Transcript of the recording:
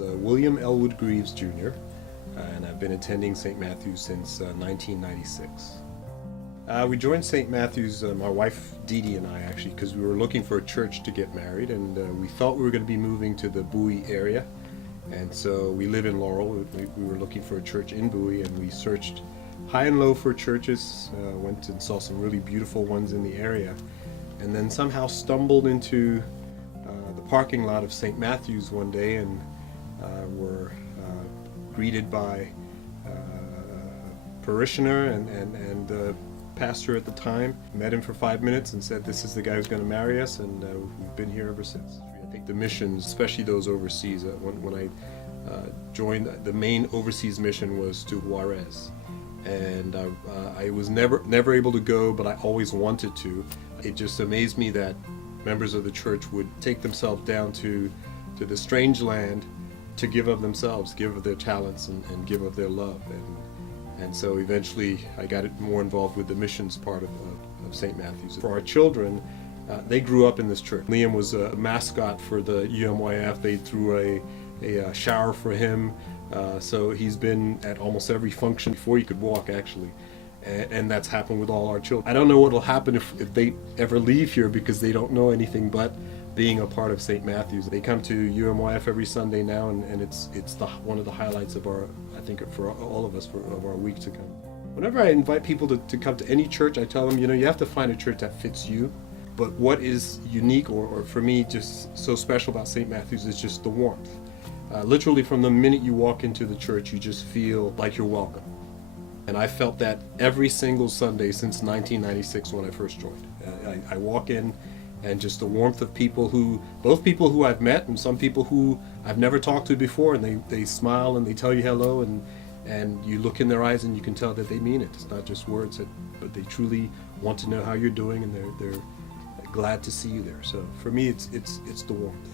William Elwood Greaves Jr., and I've been attending St. Matthew's since 1996. We joined St. Matthew's, my wife Dee Dee and I actually, because we were looking for a church to get married, and we thought we were going to be moving to the Bowie area, and so we live in Laurel. We were looking for a church in Bowie, and we searched high and low for churches, went and saw some really beautiful ones in the area, and then somehow stumbled into the parking lot of St. Matthew's one day, and were greeted by a parishioner and the pastor at the time. Met him for 5 minutes and said, "This is the guy who's going to marry us," and we've been here ever since. I think the missions, especially those overseas, when I joined, the main overseas mission was to Juarez, and I was never able to go, but I always wanted to. It just amazed me that members of the church would take themselves down to the strange land to give of themselves, give of their talents, and give of their love. And so eventually I got more involved with the missions part of St. Matthew's. For our children, they grew up in this church. Liam was a mascot for the UMYF. They threw a shower for him. So he's been at almost every function before he could walk, actually. And that's happened with all our children. I don't know what will happen if they ever leave here, because they don't know anything but being a part of St. Matthew's. They come to UMYF every Sunday now, and it's one of the highlights of our, I think, for all of us, of our week to come. Whenever I invite people to come to any church, I tell them, you have to find a church that fits you. But what is unique, or for me just so special about St. Matthew's, is just the warmth. Literally from the minute you walk into the church, you just feel like you're welcome. And I felt that every single Sunday since 1996 when I first joined. I walk in, and just the warmth of both people who I've met and some people who I've never talked to before, and they smile and they tell you hello, and you look in their eyes and you can tell that they mean it. It's not just words, but they truly want to know how you're doing, and they're glad to see you there. So for me, it's the warmth.